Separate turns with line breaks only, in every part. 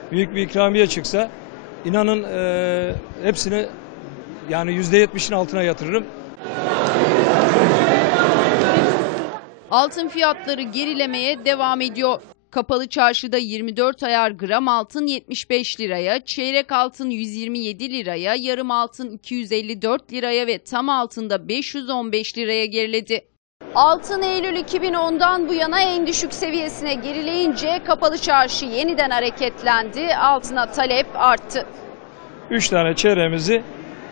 büyük bir ikramiye çıksa inanın hepsini yani %70'in altına yatırırım.
Altın fiyatları gerilemeye devam ediyor. Kapalı çarşıda 24 ayar gram altın 75 liraya, çeyrek altın 127 liraya, yarım altın 254 liraya ve tam altında 515 liraya geriledi. Altın Eylül 2010'dan bu yana en düşük seviyesine gerileyince kapalı çarşı yeniden hareketlendi. Altına talep arttı.
3 tane çeyreğimizi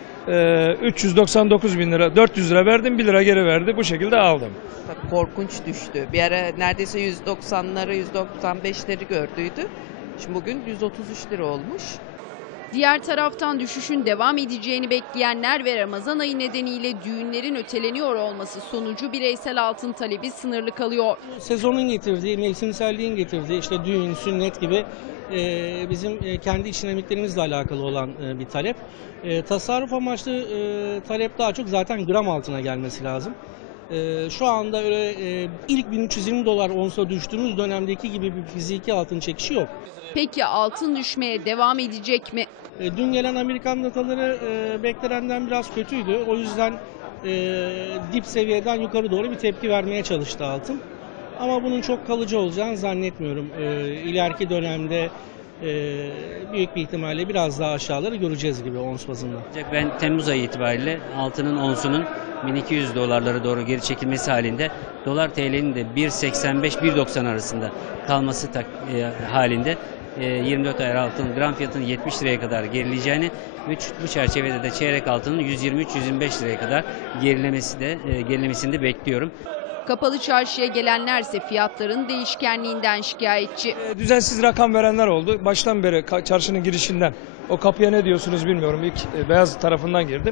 399 bin lira, 400 lira verdim, 1 lira geri verdi. Bu şekilde aldım.
Korkunç düştü. Bir ara neredeyse 190'ları, 195'leri gördüydü. Şimdi bugün 133 lira olmuş.
Diğer taraftan düşüşün devam edeceğini bekleyenler ve Ramazan ayı nedeniyle düğünlerin öteleniyor olması sonucu bireysel altın talebi sınırlı kalıyor.
Sezonun getirdiği, mevsimselliğin getirdiği işte düğün, sünnet gibi bizim kendi iç dinamiklerimizle alakalı olan bir talep. Tasarruf amaçlı talep daha çok zaten gram altına gelmesi lazım. Şu anda öyle ilk 1320 dolar onsa düştüğümüz dönemdeki gibi bir fiziki altın çekişi yok.
Peki altın düşmeye devam edecek mi?
Dün gelen Amerikan dataları beklenenden biraz kötüydü. O yüzden dip seviyeden yukarı doğru bir tepki vermeye çalıştı altın. Ama bunun çok kalıcı olacağını zannetmiyorum. İleriki dönemde büyük bir ihtimalle biraz daha aşağıları göreceğiz gibi ons bazında.
Ben Temmuz ayı itibariyle altının onsunun 1200 dolarlara doğru geri çekilmesi halinde dolar TL'nin de 1.85-1.90 arasında kalması halinde 24 ayar altının gram fiyatının 70 liraya kadar gerileyeceğini ve bu çerçevede de çeyrek altının 123-125 liraya kadar gerilemesini de bekliyorum.
Kapalı çarşıya gelenlerse fiyatların değişkenliğinden şikayetçi.
Düzensiz rakam verenler oldu. Baştan beri çarşının girişinden o kapıya ne diyorsunuz bilmiyorum. İlk beyaz tarafından girdim.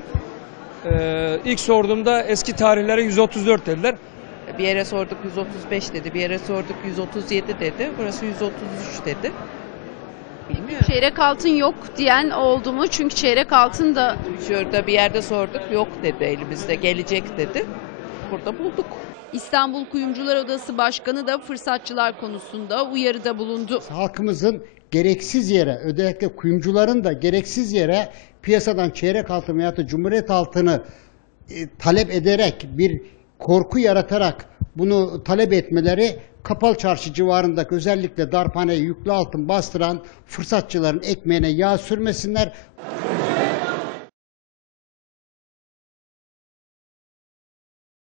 İlk sorduğumda eski tarihlere 134 dediler.
Bir yere sorduk 135 dedi, bir yere sorduk 137 dedi, burası 133 dedi. Bilmiyorum.
Çeyrek altın yok diyen oldu mu? Çünkü çeyrek altın da...
Şurada bir yerde sorduk, yok dedi, elimizde gelecek dedi. Burada bulduk.
İstanbul Kuyumcular Odası Başkanı da fırsatçılar konusunda uyarıda bulundu.
Halkımızın gereksiz yere, özellikle kuyumcuların da gereksiz yere piyasadan çeyrek altın veya da cumhuriyet altını talep ederek, bir korku yaratarak bunu talep etmeleri kapalı çarşı civarındaki özellikle darphaneye yüklü altın bastıran fırsatçıların ekmeğine yağ sürmesinler.